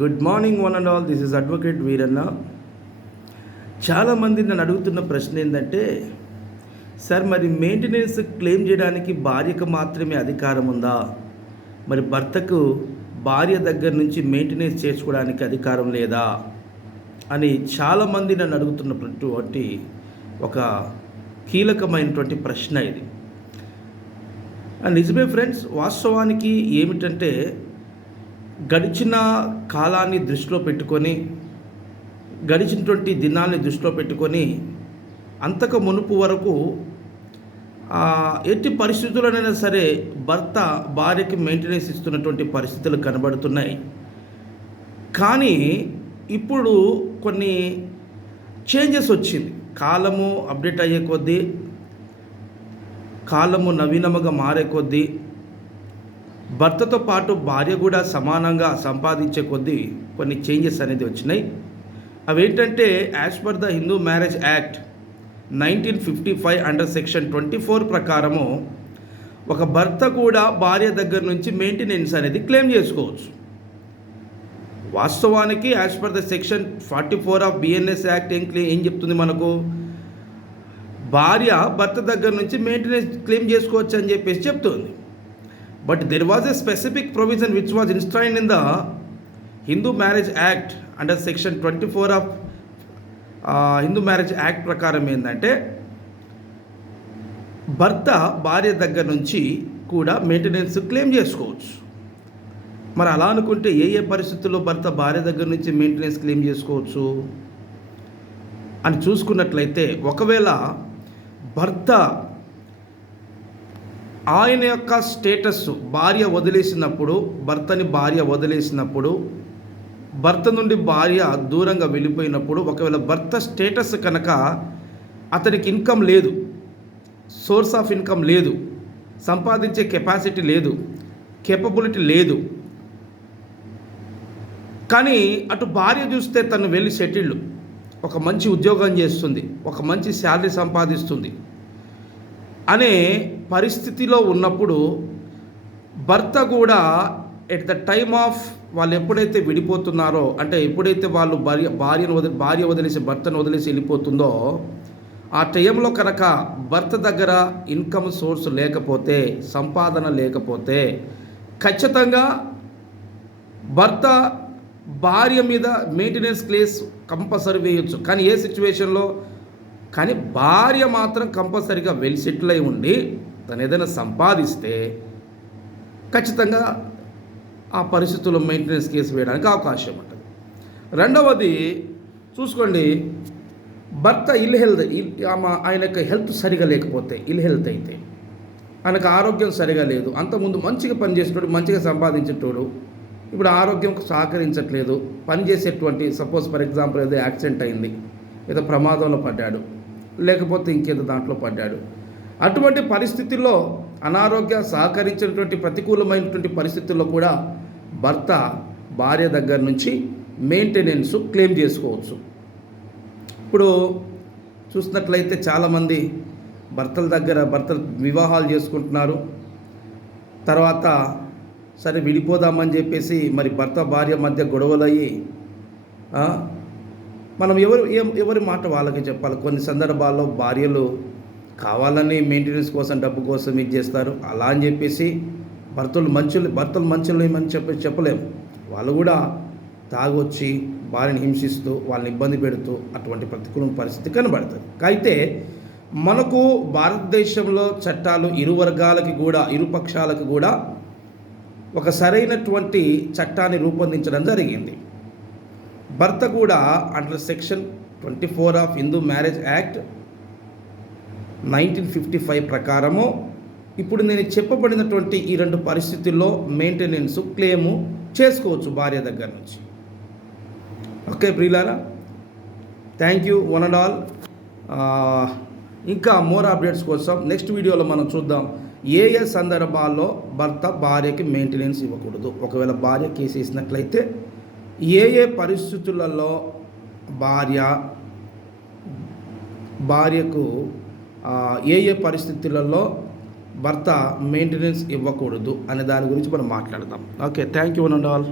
Good morning one and all. This is advocate Veeranna. చాలామంది నన్ను అడుగుతున్న ప్రశ్న ఏంటంటే, సార్ మరి మెయింటెనెన్స్ క్లెయిమ్ చేయడానికి భార్యకు మాత్రమే అధికారం ఉందా? మరి భర్తకు భార్య దగ్గర నుంచి మెయింటెనెన్స్ చేసుకోవడానికి అధికారం లేదా అని చాలామంది నన్ను అడుగుతున్నటువంటి ఒక కీలకమైనటువంటి ప్రశ్న ఇది. నిజమే ఫ్రెండ్స్, వాస్తవానికి ఏమిటంటే గడిచిన కాలాన్ని దృష్టిలో పెట్టుకొని, గడిచినటువంటి దినాల్ని దృష్టిలో పెట్టుకొని అంతకు మునుపు వరకు ఎట్టి పరిస్థితుల్లోనైనా సరే భర్త భార్యకి మెయింటెనెన్స్ ఇస్తున్నటువంటి పరిస్థితులు కనబడుతున్నాయి. కానీ ఇప్పుడు కొన్ని చేంజెస్ వచ్చింది. కాలము అప్డేట్ అయ్యే కొద్దీ, కాలము నవీనముగా మారే కొద్దీ, భర్తతో పాటు భార్య కూడా సమానంగా సంపాదించే కొద్దీ కొన్ని చేంజెస్ అనేది వచ్చినాయి. అవేంటంటే, as per the Hindu marriage act 1955 under section 24 ప్రకారము ఒక భర్త కూడా భార్య దగ్గర నుంచి మెయింటెనెన్స్ అనేది క్లెయిమ్ చేసుకోవచ్చు. వాస్తవానికి as per the section 44 of BNS act ఏం చెప్తుంది మనకు? భార్య భర్త దగ్గర నుంచి మెయింటెనెన్స్ క్లెయిమ్ చేసుకోవచ్చు అని చెప్పేసి చెప్తుంది. But there was a specific provision which was enshrined in the Hindu Marriage Act under section 24 of Hindu marriage act ప్రకారం ఏంటంటే, భర్త భార్య దగ్గర నుంచి కూడా మెయింటెనెన్స్ క్లెయిమ్ చేసుకోవచ్చు. మరి అలా అనుకుంటే ఏ పరిస్థితుల్లో భర్త భార్య దగ్గర నుంచి మెయింటెనెన్స్ క్లెయిమ్ చేసుకోవచ్చు అని చూసుకున్నట్లయితే, ఒకవేళ భర్త ఆయన యొక్క స్టేటస్ భార్య వదిలేసినప్పుడు, భర్తని భార్య వదిలేసినప్పుడు, భర్త నుండి భార్య దూరంగా వెళ్ళిపోయినప్పుడు, ఒకవేళ భర్త స్టేటస్ కనుక అతనికి ఇన్కమ్ లేదు, సోర్స్ ఆఫ్ ఇన్కమ్ లేదు, సంపాదించే కెపాసిటీ లేదు, కేపబిలిటీ లేదు, కానీ అటు భార్య చూస్తే తను వెళ్ళి సెటిల్డ్, ఒక మంచి ఉద్యోగం చేస్తుంది, ఒక మంచి శాలరీ సంపాదిస్తుంది అనే పరిస్థితిలో ఉన్నప్పుడు, భర్త కూడా ఎట్ ద టైమ్ ఆఫ్ వాళ్ళు ఎప్పుడైతే విడిపోతున్నారో, అంటే ఎప్పుడైతే వాళ్ళు భార్య వదిలేసి భర్తను వదిలేసి వెళ్ళిపోతుందో, ఆ టైంలో కనుక భర్త దగ్గర ఇన్కమ్ సోర్స్ లేకపోతే, సంపాదన లేకపోతే, ఖచ్చితంగా భర్త భార్య మీద మెయింటెనెన్స్ క్లేస్ కంపల్సరీ వేయచ్చు. కానీ ఏ సిచ్యువేషన్లో? కానీ భార్య మాత్రం కంపల్సరీగా వెల్ సెటిల్ అయి ఉండి తను ఏదైనా సంపాదిస్తే ఖచ్చితంగా ఆ పరిస్థితుల్లో మెయింటెనెన్స్ కేసు వేయడానికి అవకాశం ఉంటుంది. రెండవది చూసుకోండి, భర్త ఆయన యొక్క హెల్త్ సరిగా లేకపోతే, హెల్త్ అయితే, ఆయనకు ఆరోగ్యం సరిగా లేదు, అంతకుముందు మంచిగా పనిచేసేటోడు, మంచిగా సంపాదించేటోడు, ఇప్పుడు ఆరోగ్యం సహకరించట్లేదు, పనిచేసేటువంటి, సపోజ్ ఫర్ ఎగ్జాంపుల్ ఏదో యాక్సిడెంట్ అయింది, ఏదో ప్రమాదంలో పడ్డాడు, లేకపోతే ఇంకేదో దాంట్లో పడ్డాడు, అటువంటి పరిస్థితుల్లో, అనారోగ్య సహకరించినటువంటి ప్రతికూలమైనటువంటి పరిస్థితుల్లో కూడా భర్త భార్య దగ్గర నుంచి మెయింటెనెన్స్ క్లెయిమ్ చేసుకోవచ్చు. ఇప్పుడు చూసినట్లయితే చాలామంది భర్తలు వివాహాలు చేసుకుంటున్నారు, తర్వాత సరే విడిపోదామని చెప్పేసి మరి భర్త భార్య మధ్య గొడవలయ్యి, మనం ఎవరి మాట వాళ్ళకి చెప్పాలి. కొన్ని సందర్భాల్లో భార్యలు కావాలని మెయింటెనెన్స్ కోసం, డబ్బు కోసం ఇది చేస్తారు. అలా అని చెప్పేసి భర్తలు మంచులు ఏమని చెప్పలేము. వాళ్ళు కూడా తాగొచ్చి భార్యని హింసిస్తూ, వాళ్ళని ఇబ్బంది పెడుతూ అటువంటి ప్రతికూల పరిస్థితి కనబడుతుంది. అయితే మనకు భారతదేశంలో చట్టాలు ఇరు వర్గాలకి కూడా, ఇరు పక్షాలకు కూడా ఒక సరైనటువంటి చట్టాన్ని రూపొందించడం జరిగింది. భర్త కూడా under section 24 of Hindu marriage act 1955 ప్రకారము ఇప్పుడు నేను చెప్పబడినటువంటి ఈ రెండు పరిస్థితుల్లో మెయింటెనెన్స్ క్లెయిము చేసుకోవచ్చు భార్య దగ్గర నుంచి. ఓకే ప్రియులారా, thank you one and all. ఇంకా మోర్ అప్డేట్స్ కోసం నెక్స్ట్ వీడియోలో మనం చూద్దాం ఏ సందర్భాల్లో భర్త భార్యకి మెయింటెనెన్స్ ఇవ్వకూడదు, ఒకవేళ భార్య కేసు వేసినట్లయితే ఏ పరిస్థితులలో భార్యకు ఏ పరిస్థితులలో భర్త మెయింటెనెన్స్ ఇవ్వకూడదు అనే దాని గురించి మనం మాట్లాడదాం. Okay, thank you one and all.